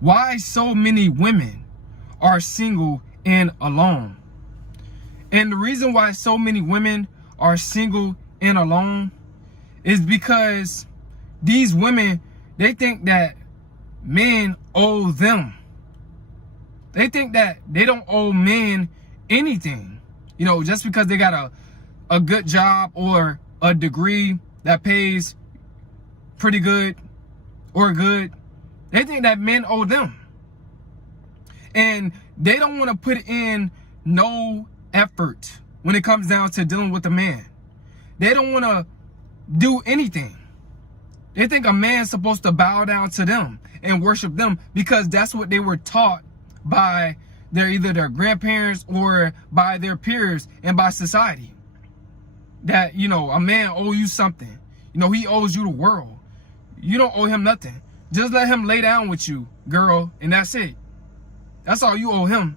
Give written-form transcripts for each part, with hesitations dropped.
why so many women are single and alone. And the reason why so many women are single and alone is because these women, they think that men owe them. They think that they don't owe men anything. You know, just because they got a good job or a degree that pays pretty good or good, they think that men owe them. And they don't want to put in no effort when it comes down to dealing with a man. They don't want to do anything. They think a man's supposed to bow down to them and worship them because that's what they were taught by either their grandparents or by their peers and by society. That, you know, a man owe you something. You know, he owes you the world. You don't owe him nothing. Just let him lay down with you, girl, and that's it. That's all you owe him.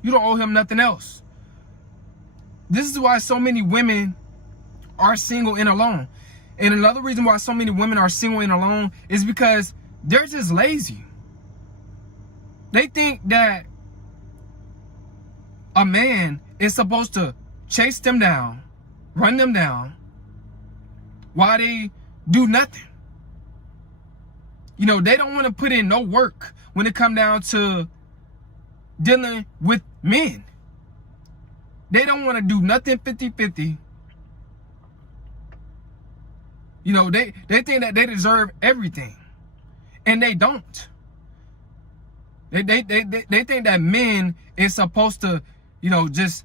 You don't owe him nothing else. This is why so many women are single and alone. And another reason why so many women are single and alone is because they're just lazy. They think that a man is supposed to chase them down, run them down, while they do nothing. You know, they don't want to put in no work when it comes down to dealing with men. They don't want to do nothing 50-50. You know, they think that they deserve everything. And they don't. They think that men is supposed to, you know, just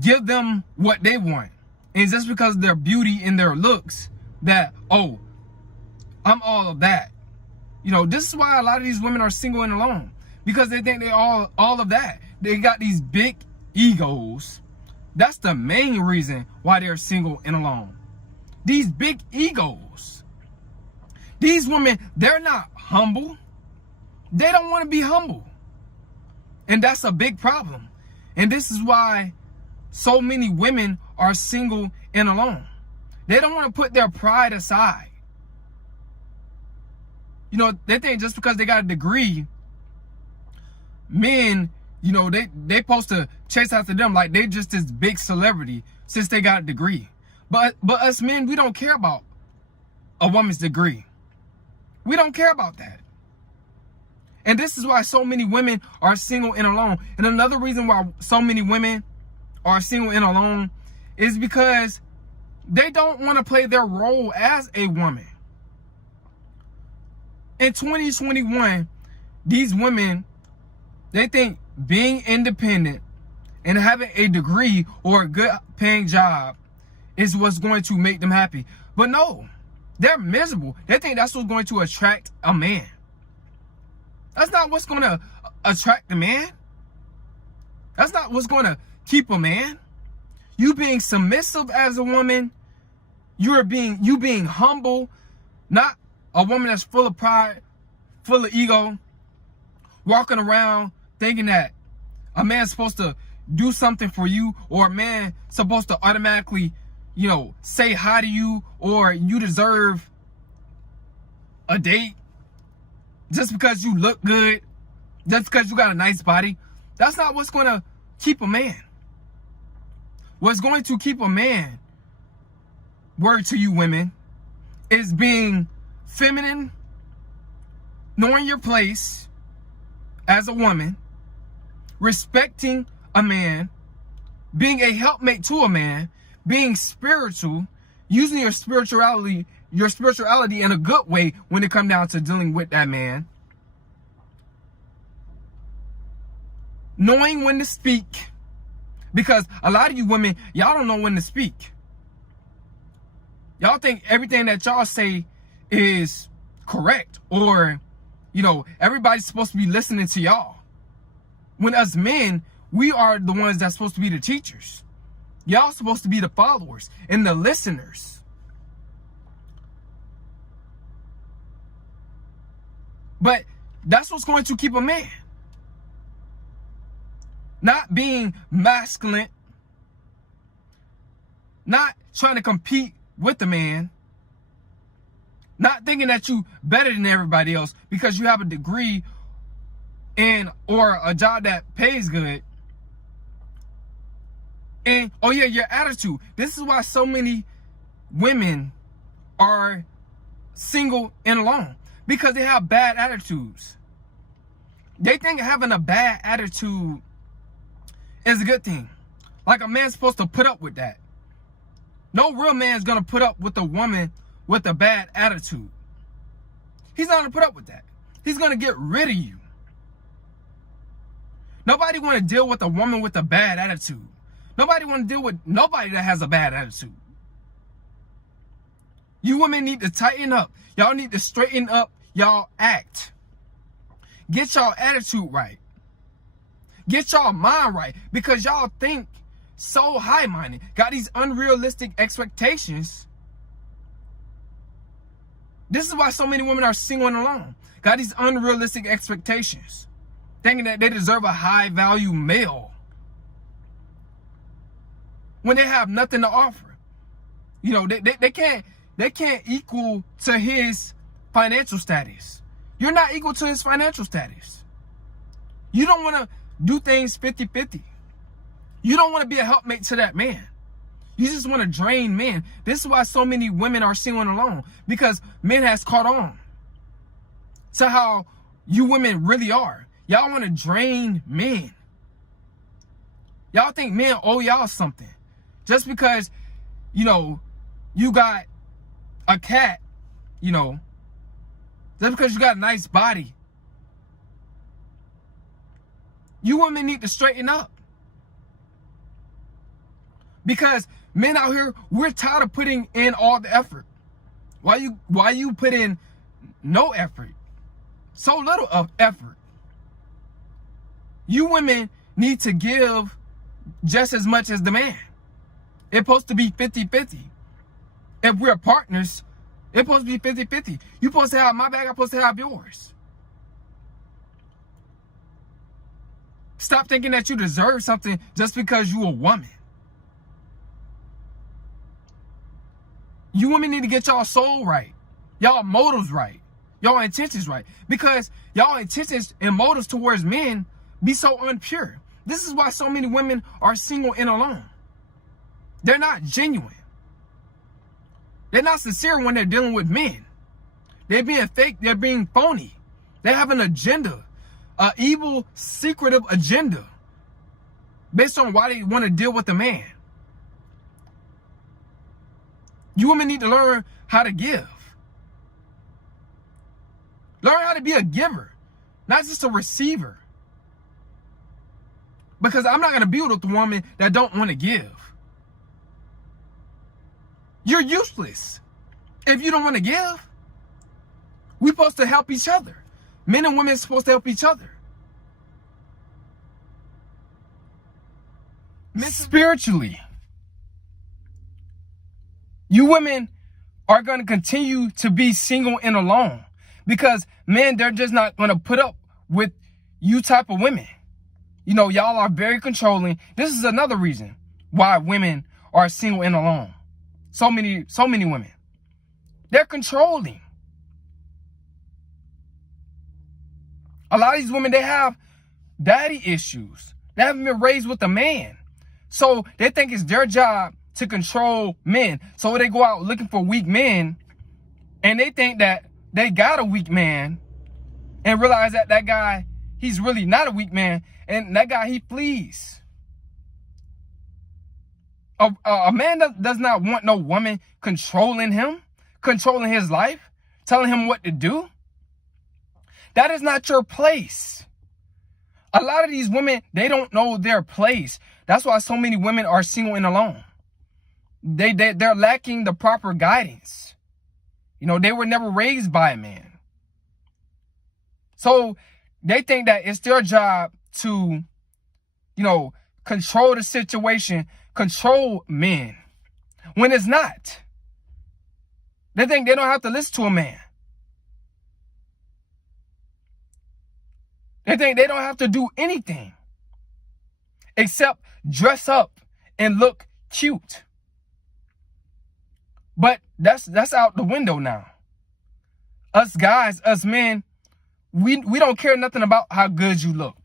give them what they want. And just because of their beauty and their looks, that, oh, I'm all of that. You know, this is why a lot of these women are single and alone. Because they think they're all of that. They got these big egos. That's the main reason why they're single and alone. These big egos. These women, they're not humble. They don't want to be humble. And that's a big problem. And this is why so many women are single and alone. They don't want to put their pride aside. You know, they think just because they got a degree, men, you know, they supposed to chase after them like they just this big celebrity since they got a degree. But us men, we don't care about a woman's degree. We don't care about that. And this is why so many women are single and alone. And another reason why so many women are single and alone is because they don't want to play their role as a woman. In 2021, these women, they think being independent and having a degree or a good paying job is what's going to make them happy. But no, they're miserable. They think that's what's going to attract a man. That's not what's going to attract a man. That's not what's going to keep a man. You being submissive as a woman, you being humble, not a woman that's full of pride, full of ego, walking around thinking that a man's supposed to do something for you, or a man supposed to automatically, you know, say hi to you, or you deserve a date just because you look good, just because you got a nice body. That's not what's going to keep a man. What's going to keep a man, word to you women, is being feminine, knowing your place as a woman, respecting a man, being a helpmate to a man, being spiritual, using your spirituality in a good way when it comes down to dealing with that man, knowing when to speak, because a lot of you women, y'all don't know when to speak. Y'all think everything that y'all say is correct, or, you know, everybody's supposed to be listening to y'all. When us men, we are the ones that's supposed to be the teachers. Y'all supposed to be the followers and the listeners. But that's what's going to keep a man. Not being masculine. Not trying to compete with the man. Not thinking that you better than everybody else because you have a degree or a job that pays good. And oh yeah, your attitude. This is why so many women are single and alone, because they have bad attitudes. They think having a bad attitude is a good thing. Like a man's supposed to put up with that. No real man's gonna put up with a woman with a bad attitude. He's not gonna put up with that. He's gonna get rid of you. Nobody wanna deal with a woman with a bad attitude. Nobody wanna deal with nobody that has a bad attitude. You women need to tighten up. Y'all need to straighten up y'all act. Get y'all attitude right. Get y'all mind right, because y'all think so high-minded, got these unrealistic expectations. This is why so many women are single and alone. Got these unrealistic expectations, thinking that they deserve a high-value male when they have nothing to offer. You know, they can't equal to his financial status. You're not equal to his financial status. You don't want to do things 50-50. You don't want to be a helpmate to that man. You just want to drain men. This is why so many women are single and alone, because men has caught on to how you women really are. Y'all want to drain men. Y'all think men owe y'all something. Just because, you know, you got a cat, you know, just because you got a nice body. You women need to straighten up. Because men out here, we're tired of putting in all the effort. Why you put in no effort? So little of effort. You women need to give just as much as the man. It's supposed to be 50-50. If we're partners, it's supposed to be 50-50. You're supposed to have my bag, I'm supposed to have yours. Stop thinking that you deserve something just because you're a woman. You women need to get y'all soul right. Y'all motives right. Y'all intentions right. Because y'all intentions and motives towards men be so impure. This is why so many women are single and alone. They're not genuine. They're not sincere when they're dealing with men. They're being fake. They're being phony. They have an agenda. An evil, secretive agenda. Based on why they want to deal with a man. You women need to learn how to give. Learn how to be a giver, not just a receiver. Because I'm not going to be with a woman that don't want to give. You're useless if you don't want to give. We're supposed to help each other. Men and women are supposed to help each other. Spiritually, you women are going to continue to be single and alone, because men, they're just not going to put up with you type of women. You know, y'all are very controlling. This is another reason why women are single and alone. So many women. They're controlling. A lot of these women, they have daddy issues. They haven't been raised with a man. So they think it's their job to control men. So they go out looking for weak men, and they think that they got a weak man, and realize that that guy, he's really not a weak man, and that guy, he flees. A man does not want no woman controlling him, controlling his life, telling him what to do. That is not your place. A lot of these women, they don't know their place. That's why so many women are single and alone. They're lacking the proper guidance. You know, they were never raised by a man. So they think that it's their job to, you know, control the situation, control men, when it's not. They think they don't have to listen to a man. They think they don't have to do anything except dress up and look cute. But that's out the window now. Us guys, us men, we don't care nothing about how good you look.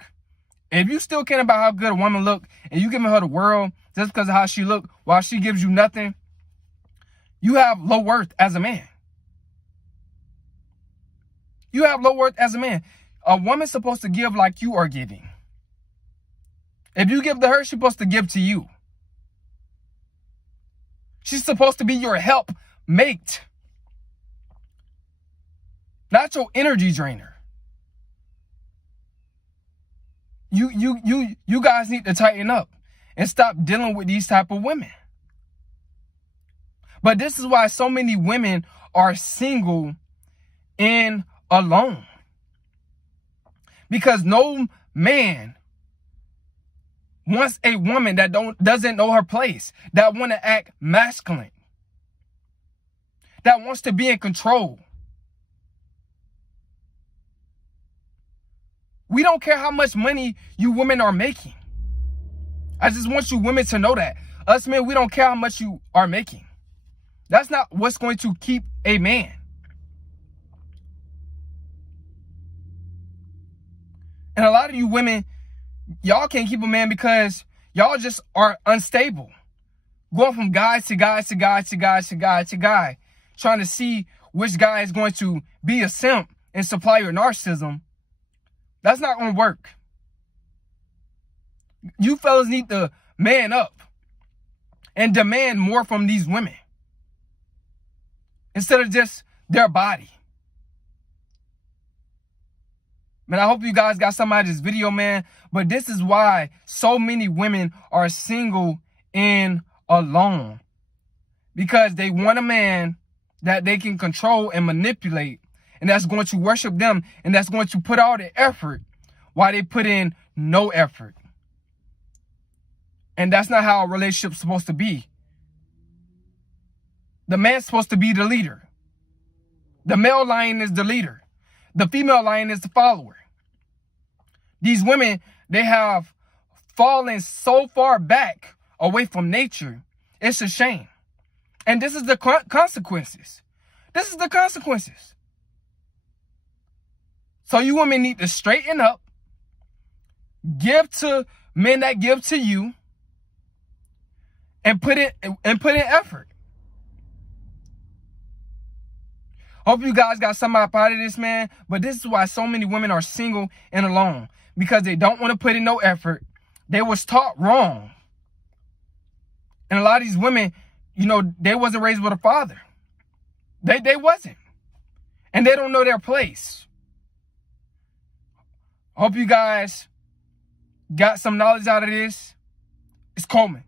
If you still care about how good a woman look and you giving her the world just because of how she look while she gives you nothing, you have low worth as a man. You have low worth as a man. A woman's supposed to give like you are giving. If you give to her, she's supposed to give to you. She's supposed to be your help mate, not your energy drainer. You guys need to tighten up and stop dealing with these type of women. But this is why so many women are single and alone. Because no man wants a woman that doesn't know her place, that want to act masculine, that wants to be in control. We don't care how much money you women are making. I just want you women to know that. Us men, we don't care how much you are making. That's not what's going to keep a man. And a lot of you women, y'all can't keep a man because y'all just are unstable. Going from guy to guy to guy to guy to guy to guy. Trying to see which guy is going to be a simp and supply your narcissism. That's not going to work. You fellas need to man up and demand more from these women instead of just their body. Man, I hope you guys got something out of this video, man. But this is why so many women are single and alone. Because they want a man that they can control and manipulate. And that's going to worship them. And that's going to put all the effort while they put in no effort. And that's not how a relationship's supposed to be. The man's supposed to be the leader. The male lion is the leader. The female lion is the follower. These women, they have fallen so far back away from nature. It's a shame. And this is the consequences. This is the consequences. So you women need to straighten up. Give to men that give to you. And put in effort. Hope you guys got something out of this, man. But this is why so many women are single and alone. Because they don't want to put in no effort. They was taught wrong. And a lot of these women, you know, they wasn't raised with a father. They wasn't. And they don't know their place. Hope you guys got some knowledge out of this. It's Coleman.